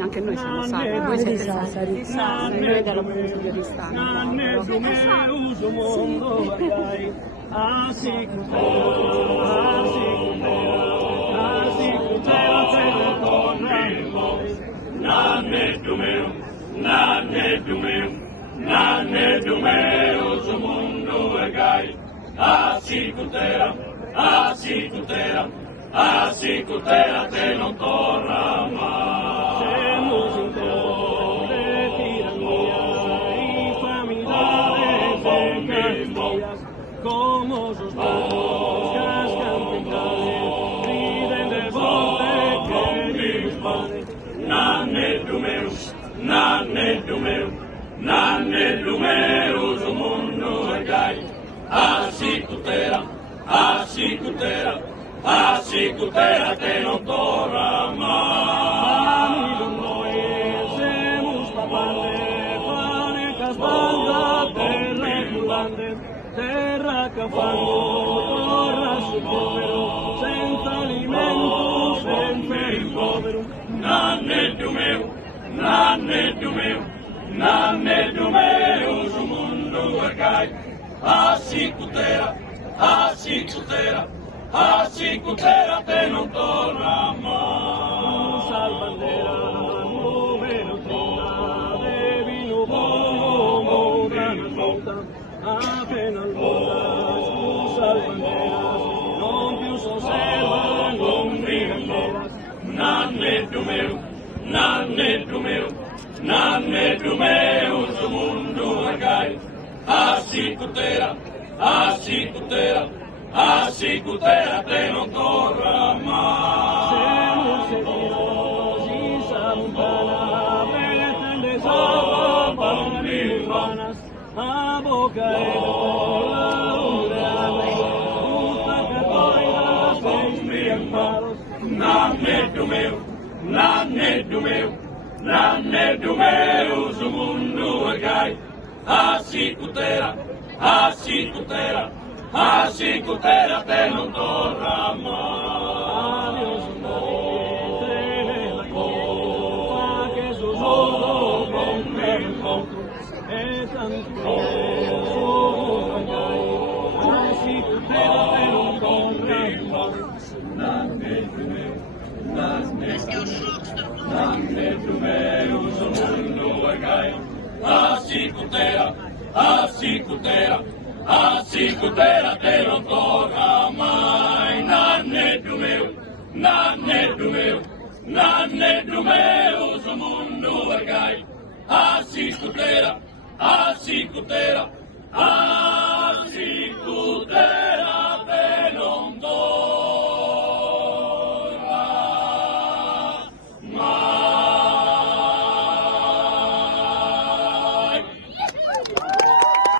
Anche noi siamo Sassari, voi siete Sassari, noi dalla provincia di Oristano. Nanne Dumeu, Zumundo Egai, Asicutera, Asicutera, te non torna mai. Semos intore, tiranía y familiares de Castillas, como sus moscas campicales, viven del bote que dispare. Nanne Dumeu, Zumundo Egai, Asicutera, te non torna mai. Semos papande, panecas banda, terra curvante, terra cafango, torra su povero, senza alimento, sempre ricovero. Nanne Dumeu, Zumundo Egai, Asicutera, te non torna mai. Salvandera, nube trina, de vino buono, grana volta, appena volta, su salvanderas, non più s'osserva, non rivenderas. Nanne Dumeu, Zumundo Egai, Asicutera, te non torna mai. Semos heridos y sabuntana, veten de salva, hermanas, a bocaero, la urana, justa catoidas, enviamparos. Nanne Dumeu, Zumundo Egai, Asicutera, te non torna mai. Adiós, entre la copa que sus ojos con el encontro es tanto su cañay, así que te non torna Nanne Dumeu, Zumundo Egai, Asicutera, te non torna mai. Nanne Dumeu, Zumundo Egai, Asicutera,